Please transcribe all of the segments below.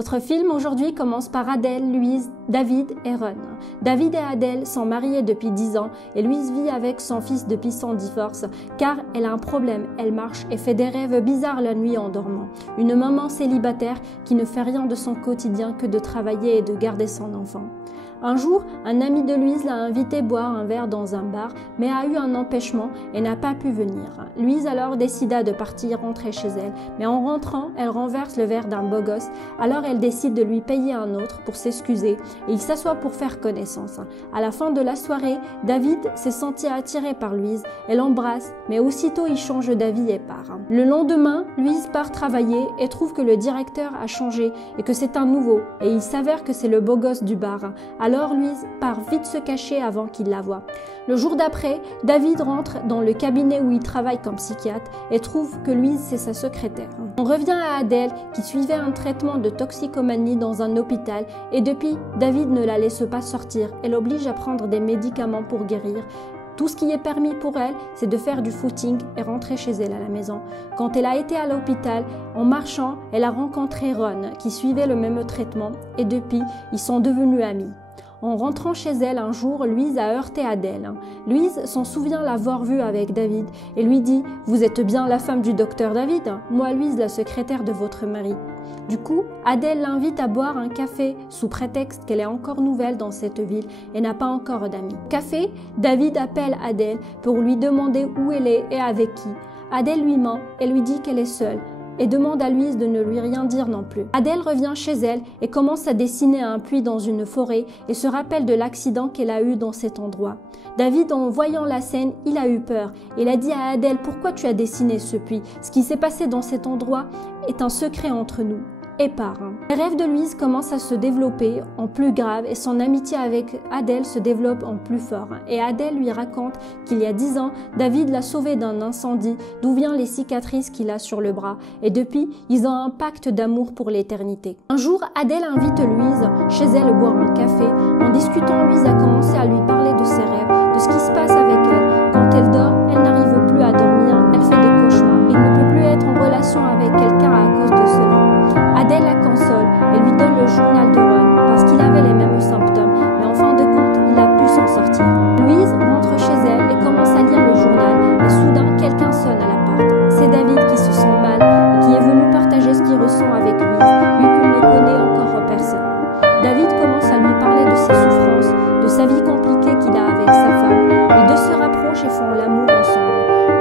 Notre film aujourd'hui commence par Adèle, Louise, David et Ron. David et Adèle sont mariés depuis 10 ans et Louise vit avec son fils depuis son divorce car elle a un problème, elle marche et fait des rêves bizarres la nuit en dormant. Une maman célibataire qui ne fait rien de son quotidien que de travailler et de garder son enfant. Un jour, un ami de Louise l'a invité boire un verre dans un bar, mais a eu un empêchement et n'a pas pu venir. Louise alors décida de partir rentrer chez elle, mais en rentrant, elle renverse le verre d'un beau gosse. Alors elle décide de lui payer un autre pour s'excuser et il s'assoit pour faire connaissance. À la fin de la soirée, David s'est senti attiré par Louise et l'embrasse, mais aussitôt il change d'avis et part. Le lendemain, Louise part travailler et trouve que le directeur a changé et que c'est un nouveau, et il s'avère que c'est le beau gosse du bar. Alors Louise part vite se cacher avant qu'il la voie. Le jour d'après, David rentre dans le cabinet où il travaille comme psychiatre et trouve que Louise c'est sa secrétaire. On revient à Adèle qui suivait un traitement de toxicomanie dans un hôpital et depuis, David ne la laisse pas sortir et l'oblige à prendre des médicaments pour guérir. Tout ce qui est permis pour elle, c'est de faire du footing et rentrer chez elle à la maison. Quand elle a été à l'hôpital, en marchant, elle a rencontré Ron qui suivait le même traitement et depuis, ils sont devenus amis. En rentrant chez elle un jour, Louise a heurté Adèle. Louise s'en souvient l'avoir vue avec David et lui dit « Vous êtes bien la femme du docteur David ? Moi, Louise, la secrétaire de votre mari. » Du coup, Adèle l'invite à boire un café sous prétexte qu'elle est encore nouvelle dans cette ville et n'a pas encore d'amis. Café, David appelle Adèle pour lui demander où elle est et avec qui. Adèle lui ment et lui dit qu'elle est seule et demande à Louise de ne lui rien dire non plus. Adèle revient chez elle et commence à dessiner un puits dans une forêt et se rappelle de l'accident qu'elle a eu dans cet endroit. David, en voyant la scène, il a eu peur. Il a dit à Adèle « Pourquoi tu as dessiné ce puits ? Ce qui s'est passé dans cet endroit est un secret entre nous. » Et part. Les rêves de Louise commencent à se développer en plus grave et son amitié avec Adèle se développe en plus fort. Et Adèle lui raconte qu'il y a 10 ans, David l'a sauvée d'un incendie, d'où viennent les cicatrices qu'il a sur le bras. Et depuis, ils ont un pacte d'amour pour l'éternité. Un jour, Adèle invite Louise chez elle boire un café. En discutant, Louise a commencé à lui parler de ses rêves, de ce qui se passe avec elle. Quand elle dort, elle n'arrive plus à dormir, elle fait des cauchemars. Elle ne peut plus être en relation avec quelqu'un à cause de cela. Adèle la console et lui donne le journal de Ron parce qu'il avait les mêmes symptômes, mais en fin de compte, il a pu s'en sortir. Louise rentre chez elle et commence à lire le journal et soudain, quelqu'un sonne à la porte. C'est David qui se sent mal et qui est venu partager ce qu'il ressent avec Louise, vu qu'il ne connaît encore personne. David commence à lui parler de ses souffrances, de sa vie compliquée qu'il a avec sa femme. Les deux se rapprochent et font l'amour ensemble.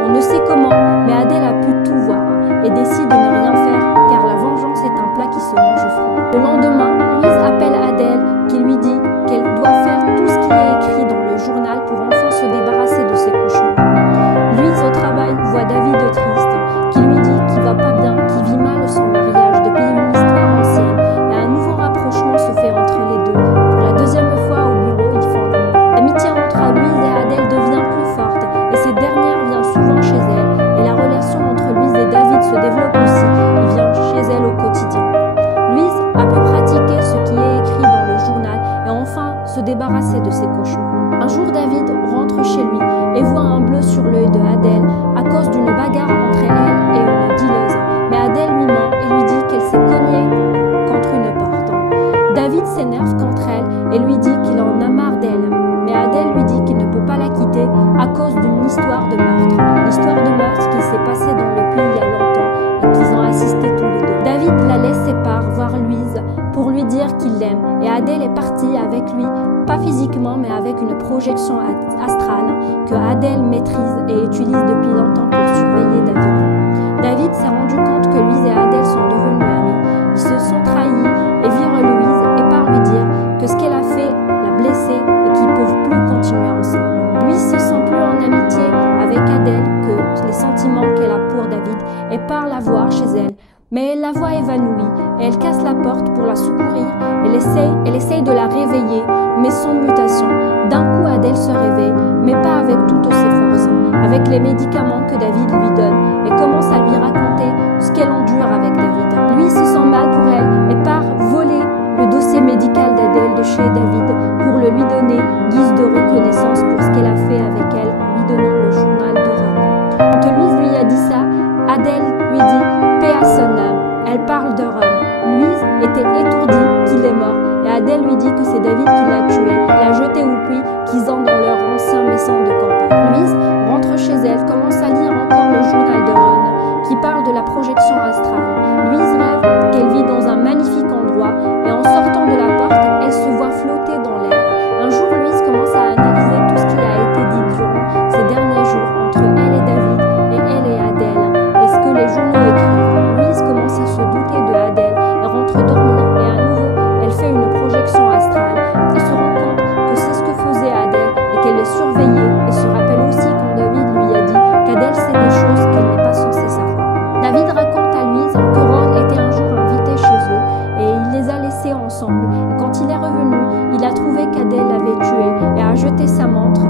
On ne sait comment, mais Adèle a pu tout voir et décide de ne rien faire car la vengeance est un plat qui se mange froid. Le lendemain, Louise appelle Adèle qui lui dit qu'elle doit faire tout ce qui est écrit dans le journal pour enfin se débarrasser de ses cauchemars. Louise au travail voit David triste qui lui dit qu'il va pas bien, qu'il vit mal son mariage depuis une histoire ancienne et un nouveau rapprochement se fait entre les deux. Pour la deuxième fois au bureau, ils font l'amour. L'amitié entre Louise et Adèle devient plus forte et cette dernière vient souvent chez elle et la relation entre Louise et David se développe aussi. Il vient chez elle au quotidien. Louise a pu pratiquer ce qui est écrit dans le journal et enfin se débarrasser de ses cauchemars. Un jour, David rentre chez lui et voit un bleu sur l'œil de Adèle à cause d'une bagarre entre elle et une dealeuse. Mais Adèle lui ment et lui dit qu'elle s'est cognée contre une porte. David s'énerve contre elle et lui dit qu'il en a marre d'elle. Mais Adèle lui dit qu'il ne peut pas la quitter à cause d'une histoire de meurtre. L'histoire de meurtre qui s'est passée dans le puits il y a longtemps et qu'ils ont assisté tous les deux. David la laisse voir Louise pour lui dire qu'il l'aime et Adèle est partie avec lui, pas physiquement mais avec une projection astrale que Adèle maîtrise et utilise depuis longtemps pour surveiller David. David s'est rendu compte que Louise et Adèle sont devenus amis. Ils se sont trahis et virent Louise et part lui dire que ce qu'elle a fait l'a blessée et qu'ils ne peuvent plus continuer ensemble. Louise se sent plus en amitié avec Adèle que les sentiments qu'elle a pour David et part la voir chez elle. Mais elle la voit évanouie et elle casse la porte pour la secourir. Elle essaye de la réveiller, mais sans mutation. D'un coup, Adèle se réveille, mais pas avec toutes ses forces, avec les médicaments que David lui donne et commence à lui raconter ce qu'elle endure avec David. Lui se sent mal pour elle et part voler le dossier médical d'Adèle de chez David pour le lui donner, guise de reconnaissance pour ce qu'elle a fait avec elle en lui donnant le journal de Ron. Quand Louise lui a dit ça, Adèle lui dit « Paix à son âme ». Elle parle de Ron. Louise était étonnée Adèle lui dit que c'est David qui l'a tué, l'a jeté au puits qu'ils ont dans leur ancien maison de campagne. Louise rentre chez elle, commence à lire encore le journal de Ron qui parle de la projection astrale. Louise rêve qu'elle vit dans un magnifique endroit et en sortant de la porte, elle se voit flotter dans l'air. Un jour, Louise commence à analyser tout ce qui a été dit durant ces derniers jours entre elle et David et elle et Adèle. Est-ce que les journaux écrivent? Louise commence à se douter de Adèle. Elle rentre dormir et à nouveau, elle fait une projection astrale et se rend compte que c'est ce que faisait Adèle et qu'elle est surveillée et se rappelle aussi quand David lui a dit qu'Adèle sait des choses qu'elle n'est pas censée savoir. David raconte à Louise que Ron était un jour invité chez eux et il les a laissés ensemble. Et quand il est revenu, il a trouvé qu'Adèle l'avait tué et a jeté sa montre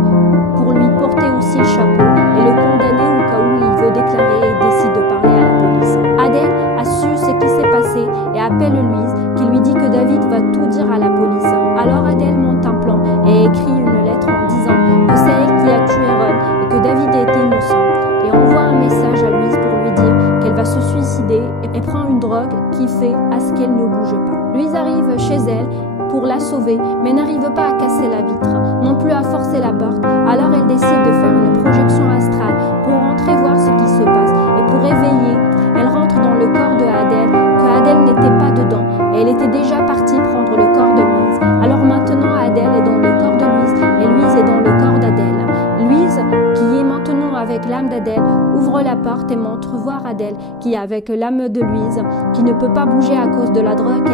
pour lui porter aussi le chapeau et le condamner au cas où il veut déclarer et décide de parler à la police. Adèle a su ce qui s'est passé et appelle Louise qui lui dit que David va tout dire à la police. Alors Adèle monte un plan et écrit une lettre en disant que c'est elle qui a tué Ron et que David est innocent et envoie un message à Louise pour lui dire qu'elle va se suicider et prend une drogue qui fait à ce qu'elle ne bouge pas. Louise arrive chez elle pour la sauver, mais n'arrive pas à casser la vitre, non plus à forcer la porte. Alors elle décide de faire une projection astrale pour rentrer voir ce qui se passe. Et pour réveiller, elle rentre dans le corps de Adèle, que Adèle n'était pas dedans, et elle était déjà partie prendre le corps de Louise. Alors maintenant Adèle est dans le corps de Louise, et Louise est dans le corps d'Adèle. Louise, qui est maintenant avec l'âme d'Adèle, ouvre la porte et montre voir Adèle, qui est avec l'âme de Louise, qui ne peut pas bouger à cause de la drogue